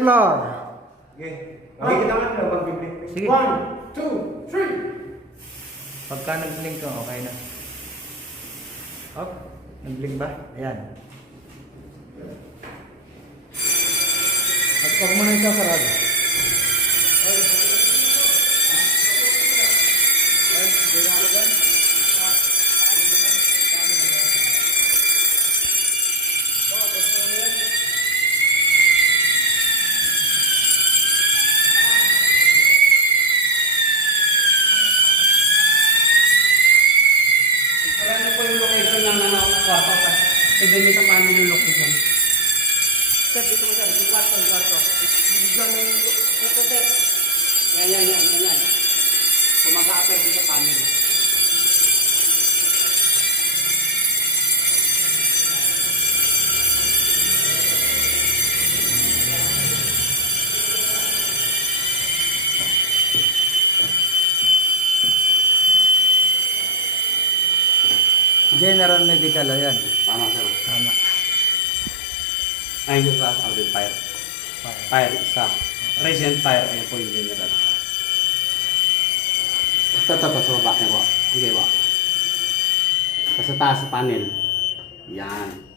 floor. Okay. Okay, kita nga na pag-blink. Sige. 1, 2, 3. Pagka nag-blink ka, okay na. Up. Nag-blink ba? Ayan. At pag mo na ito sarado. Ano po yung location ng kwarto? Tignan niyo sa paano yung location. Sir, dito mo sir. Yung kwarto, yung kwarto. Bigyan yung kwarto, sir. Yan. Kung mag-a-appear dito sa panel. General medical, ayan. Tama, sir. Tama. Ayun sa audit fire. Fire, isa. Recent fire, ayun po yung general. Ito, sa baba. Ayan po. Okay po. Sa taas sa panel. Yan.